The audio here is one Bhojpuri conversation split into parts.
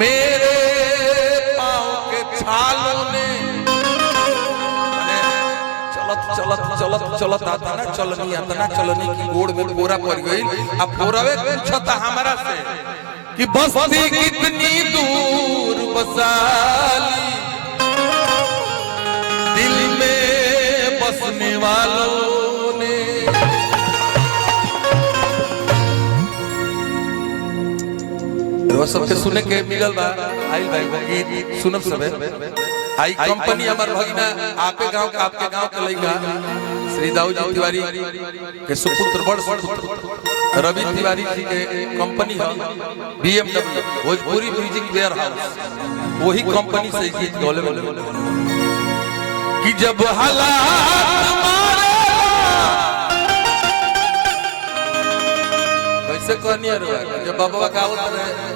मेरे पाँव के छालों ने चलत चलत चलत चलत आता ना चलनी की गोड़ में पूरा पड़ गई। अब पूरावे पूछता हमारा से कि बस्ती कितनी दूर बसाली दिल में बसने वालों ने। सबके सुने के मिलल बा आई भाई गीत सुनब सबे आई कंपनी हमार भगिना आपके गांव के लइका श्री दाऊद तिवारी के सुपुत्र बड़ सुपुत्र रवि तिवारी जी के कंपनी है BMW Bhojpuri music warehouse, वही कंपनी से गीत गौले कि जब हालात मारे वैसे कहनी है जब बाबा गावत रहे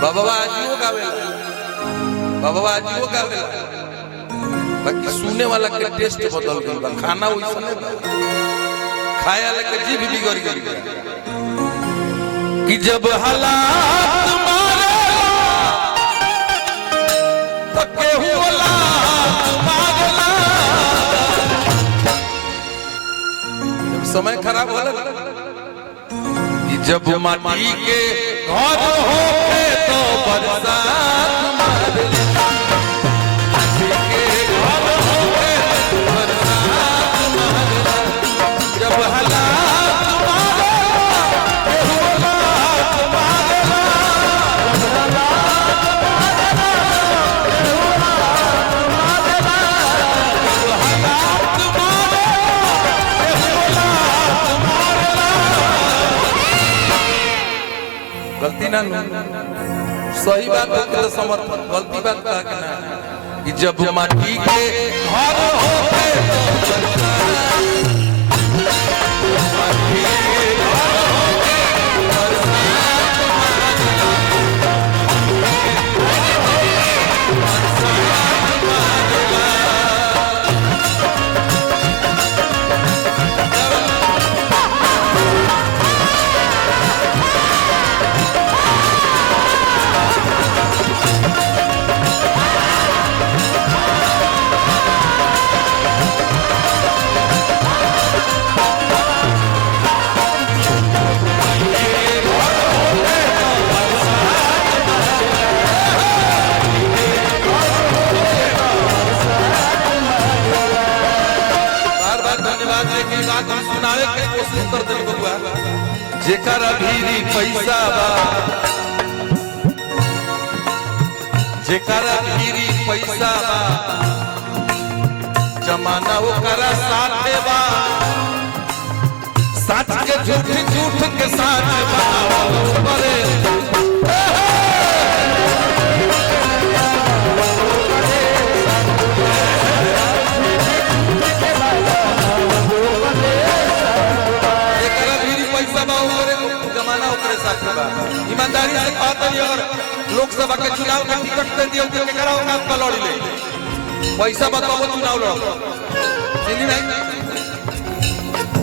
बाबा आजीवो गावेला बाकी सुने वाला के टेस्ट बदल गई बा। खाना वैसा नहीं बा, खाया लेके जीभ बिगड़ गई कि जब हालात मारे तो केहू औलाद मांगला। जब समय खराब होला कि जब माटी के घर होके तो बरसात मारे गलती ना सही बात तो समर्थन गलती बात का ना कि जब माटी के घर होके जेकरा भीरी पैसा बा जमाना ओकरा साथे बा सच के झूठ के साथ बनावल पड़े। ईमानदारी से कहते हैं अगर लोकसभा के चुनाव का टिकट दे दियो तो केकरा औकात का लड़ी ले पैसा बताओ चुनाव लड़ो चली नहीं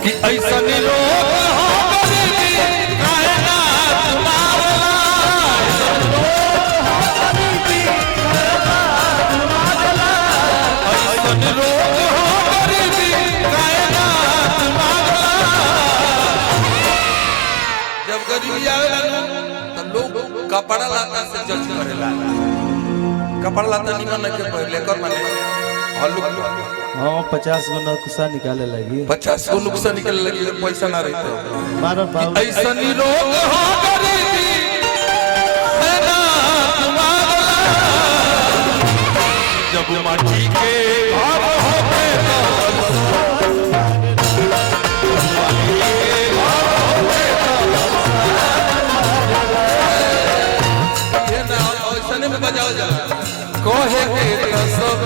कि ऐसा नहीं लोग हो गरीबी काहे ना तुम्हारा ऐसा नहीं लोग हो गरीबी काहे ना तुम्हारा। जब गरीबी आवेला कपड़ा लाता से जज करेला कपड़ा लाता निमन के पहले कर माने हल्लुक हां 50 गो नुकसान निकाले लगी 50 गो नुकसान निकाले लगी पैसा ना रही तो मारो बाबू ऐसा नी लोग हो गरीबी है ना तुम्हारा। जब माटी के घर होके बजाओ जा कोहे के सब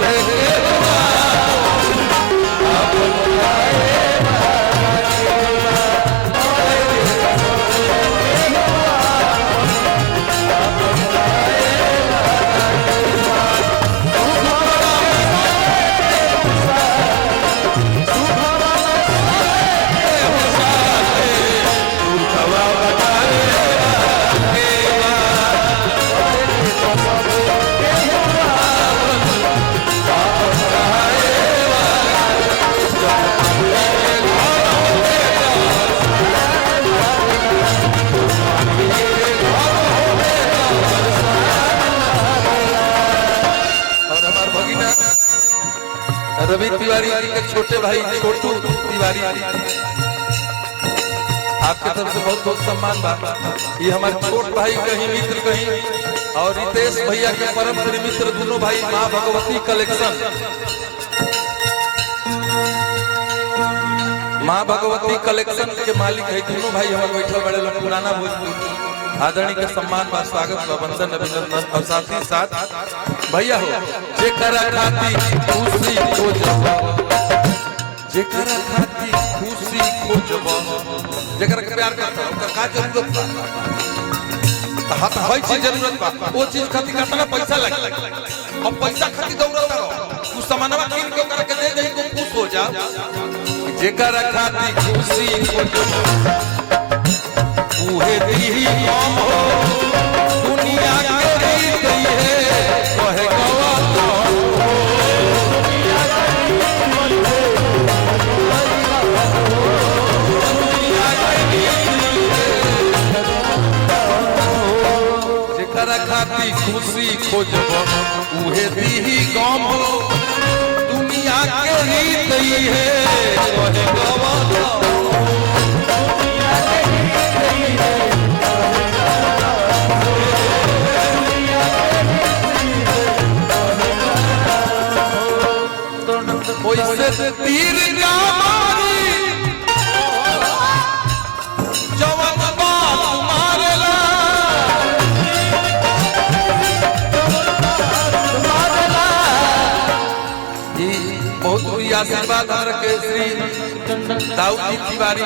रवि तिवारी जी के छोटे भाई छोटू तिवारी, आपके तरफ से बहुत बहुत सम्मान बा। ये हमारे छोट भाई कहीं मित्र कहीं, और रितेश भैया के परम प्रिय मित्र दोनों भाई माँ भगवती कलेक्शन, माँ भगवती कलेक्शन के मालिक है दोनों भाई हमारे बैठे बड़े लोग पुराना भोजपुर आदरणीय के सम्मान बा, स्वागत बा, वंदन अभिनंदन। और साथ ही साथ भैया हो जेकरा खाती खुशी खोजबा, जेकरा खाती खुशी खोजबा, जेकरा के प्यार करता ओकर का जरूरत बा, हाथ होई चीज जरूरत बा, वो चीज खाती कितना पैसा लगे, और पैसा खाती दौड़त रहो, तू सामानवा किन के ओकरा के दे दे को खुश हो जा। जेकरा खाती खुशी खोजबा उहे दी काम हो, दुनिया के रीत है कहे गवा जेकरा खाती खुशी खोजब उहे दी काम हो, दुनिया के रीत है कहे गवा से तीर का मारी जवन बात मारेला, बहुत बड़ी आशीर्वाद हमारे के श्री दाऊद जी तिवारी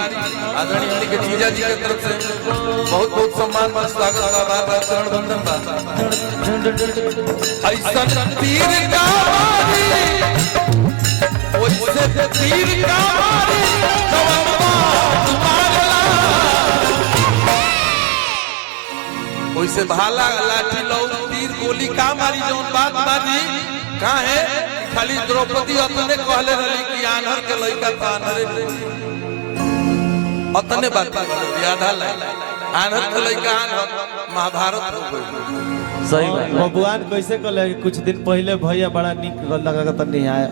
आदरणीय के जीजा जी के तरफ से बहुत बहुत सम्मान बा, स्वागत बा, बार बार चरण वंदन बा। ऐसा तीर का मारी ओइसे तीर का मारी जवन बात मारेला, ओइसे भाला लाठी लौ तीर गोली का मारी जवन बात मारी का है। खाली द्रौपदी अतने कहले रही कि आनहर के लइका त आनहरे अतने बात कहले आधा लाइन आनहर के लइका आनहर महाभारत हो गई। सही बात। भगवान कैसे कहले कुछ दिन पहले भैया बड़ा निक लगा त नहीं आए,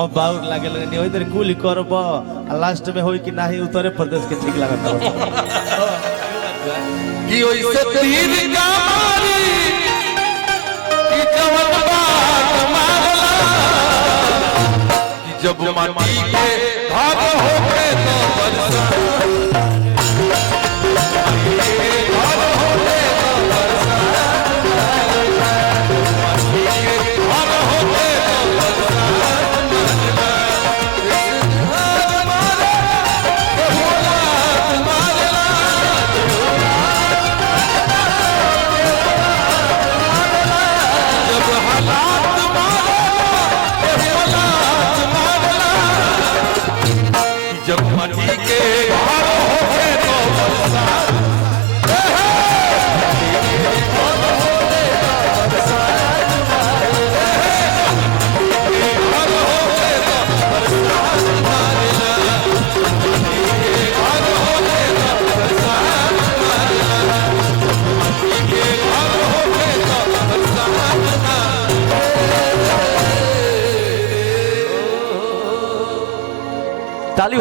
अब बाउर लागे लगे ओइ तरह कुल करब आ लास्ट में होई कि नाही उत्तर प्रदेश के ठीक लागत कि ओइसे तीर का मारी कि जवन बात मारला, कि जब माटी के भाग होके तो बरसा ताली